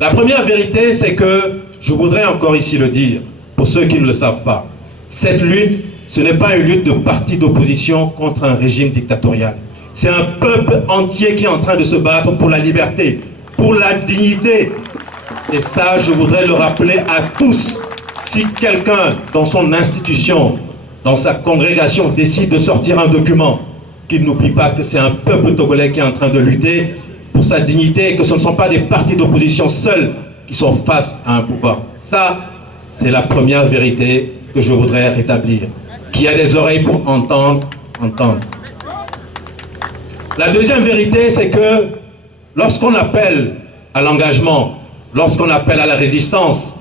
La première vérité, c'est que, je voudrais encore ici le dire, pour ceux qui ne le savent pas, cette lutte, ce n'est pas une lutte de parti d'opposition contre un régime dictatorial. C'est un peuple entier qui est en train de se battre pour la liberté, pour la dignité. Et ça, je voudrais le rappeler à tous. Si quelqu'un, dans son institution, dans sa congrégation, décide de sortir un document, qu'il n'oublie pas que c'est un peuple togolais qui est en train de lutter pour sa dignité et que ce ne sont pas des partis d'opposition seuls qui sont face à un pouvoir. Ça, c'est la première vérité que je voudrais rétablir. Qui a des oreilles pour entendre, entendre. La deuxième vérité, c'est que lorsqu'on appelle à l'engagement, lorsqu'on appelle à la résistance,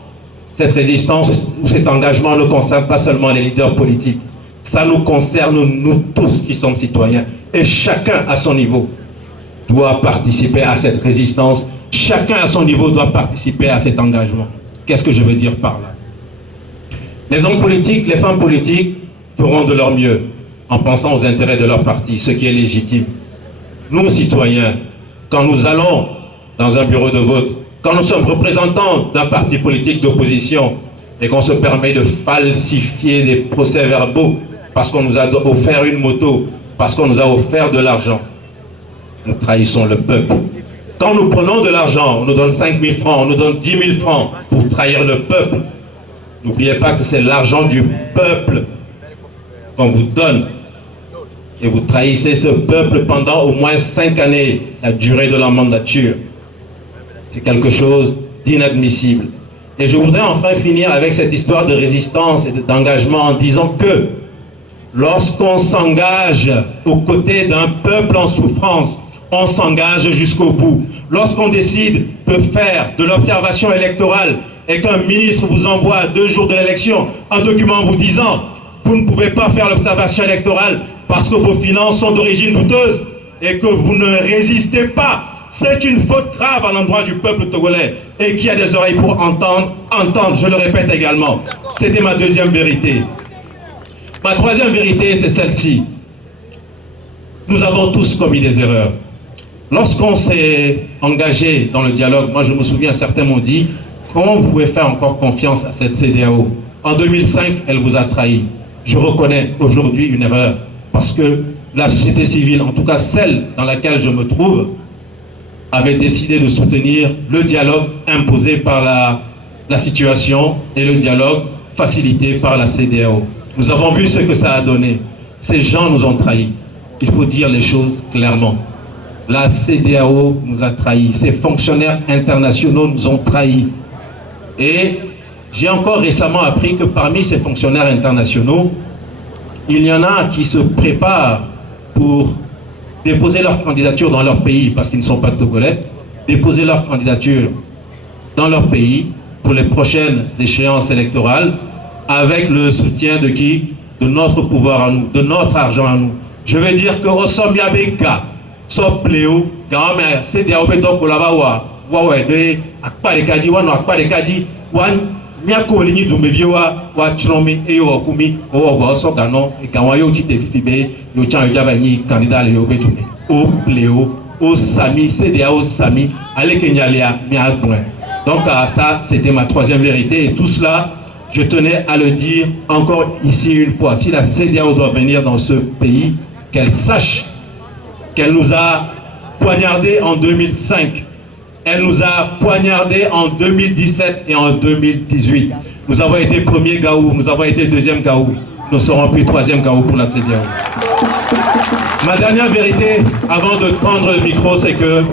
cette résistance ou cet engagement ne concerne pas seulement les leaders politiques. Ça nous concerne, nous tous qui sommes citoyens. Et chacun à son niveau doit participer à cette résistance. Chacun à son niveau doit participer à cet engagement. Qu'est-ce que je veux dire par là? Les hommes politiques, les femmes politiques feront de leur mieux en pensant aux intérêts de leur parti, ce qui est légitime. Nous, citoyens, quand nous allons dans un bureau de vote, quand nous sommes représentants d'un parti politique d'opposition et qu'on se permet de falsifier des procès-verbaux parce qu'on nous a offert une moto, parce qu'on nous a offert de l'argent, nous trahissons le peuple. Quand nous prenons de l'argent, on nous donne 5 000 francs, on nous donne 10 000 francs pour trahir le peuple. N'oubliez pas que c'est l'argent du peuple qu'on vous donne. Et vous trahissez ce peuple pendant au moins 5 années, la durée de la mandature. C'est quelque chose d'inadmissible. Et je voudrais enfin finir avec cette histoire de résistance et d'engagement en disant que lorsqu'on s'engage aux côtés d'un peuple en souffrance, on s'engage jusqu'au bout. Lorsqu'on décide de faire de l'observation électorale et qu'un ministre vous envoie à 2 jours de l'élection un document vous disant « Vous ne pouvez pas faire l'observation électorale parce que vos finances sont d'origine douteuse et que vous ne résistez pas », c'est une faute grave à l'endroit du peuple togolais. Et qui a des oreilles pour entendre, entendre, je le répète également. C'était ma deuxième vérité. Ma troisième vérité, c'est celle-ci. Nous avons tous commis des erreurs. Lorsqu'on s'est engagé dans le dialogue, moi je me souviens, certains m'ont dit, comment vous pouvez faire encore confiance à cette CEDEAO? En 2005, elle vous a trahi. Je reconnais aujourd'hui une erreur, parce que la société civile, en tout cas celle dans laquelle je me trouve, avait décidé de soutenir le dialogue imposé par la situation et le dialogue facilité par la CEDEAO. Nous avons vu ce que ça a donné. Ces gens nous ont trahis. Il faut dire les choses clairement. La CEDEAO nous a trahis. Ces fonctionnaires internationaux nous ont trahis. Et j'ai encore récemment appris que parmi ces fonctionnaires internationaux, il y en a qui se préparent pour déposer leur candidature dans leur pays, parce qu'ils ne sont pas togolais, déposer leur candidature dans leur pays pour les prochaines échéances électorales, avec le soutien de qui? De notre pouvoir à nous, de notre argent à nous. Je veux dire que au Somiabeka, Sopléo, Gamame, CEDEAO, Beto, Kolava, Wawe, de Akparekaji, Wano Akparekaji, Wan, Miako, Lini, Dumbeviwa, Watromi, Eo, Okumi, Owa, Sokano, et Kawayo, Tite, Fifibe, Yochan, Yavani, candidat, Léo, Betume, O Pléo, O Sami, CEDEAO, Sami, allez Kenyalia, Miakouin. Donc, ça, c'était ma troisième vérité, et tout cela, je tenais à le dire encore ici une fois. Si la CEDEAO doit venir dans ce pays, qu'elle sache qu'elle nous a poignardés en 2005. Elle nous a poignardés en 2017 et en 2018. Nous avons été premier Gaou, nous avons été deuxième Gaou. Nous ne serons plus troisième Gaou pour la CEDEAO. Ma dernière vérité, avant de prendre le micro, c'est que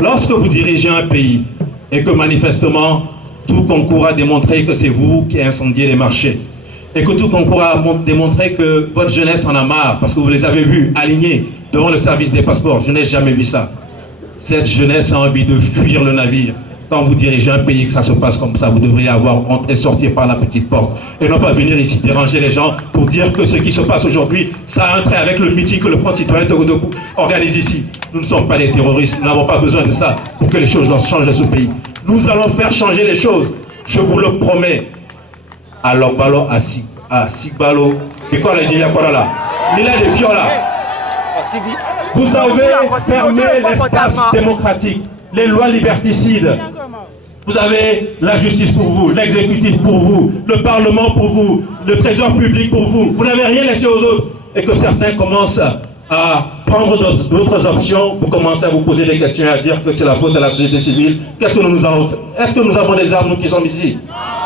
lorsque vous dirigez un pays et que manifestement, tout concourt à démontrer que c'est vous qui incendiez les marchés et que tout concourt à démontrer que votre jeunesse en a marre parce que vous les avez vus alignés devant le service des passeports. Je n'ai jamais vu ça. Cette jeunesse a envie de fuir le navire. Quand vous dirigez un pays, que ça se passe comme ça, vous devriez avoir honte et sortir par la petite porte. Et non pas venir ici déranger les gens pour dire que ce qui se passe aujourd'hui, ça a un trait avec le meeting que le Front citoyen Togodougou organise ici. Nous ne sommes pas des terroristes, nous n'avons pas besoin de ça pour que les choses changent de ce pays. Nous allons faire changer les choses, je vous le promets. À Lokbalo, à Sigbalo, et quoi les Gilles là? Il a des viols là. Vous avez fermé l'espace démocratique, les lois liberticides. Vous avez la justice pour vous, l'exécutif pour vous, le Parlement pour vous, le trésor public pour vous. Vous n'avez rien laissé aux autres. Et que certains commencent à prendre d'autres options, vous commencez à vous poser des questions, à dire que c'est la faute de la société civile. Qu'est-ce que nous avons fait? Est-ce que nous avons des armes, nous qui sommes ici?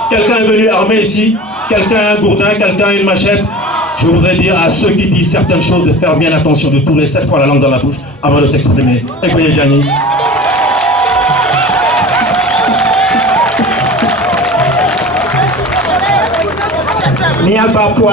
Quelqu'un est venu armé ici? Quelqu'un a un gourdin? Quelqu'un a une machette? Je voudrais dire à ceux qui disent certaines choses de faire bien attention, de tourner 7 fois la langue dans la bouche avant de s'exprimer. Écoutez, Gianni. Mais il n'y a pas pour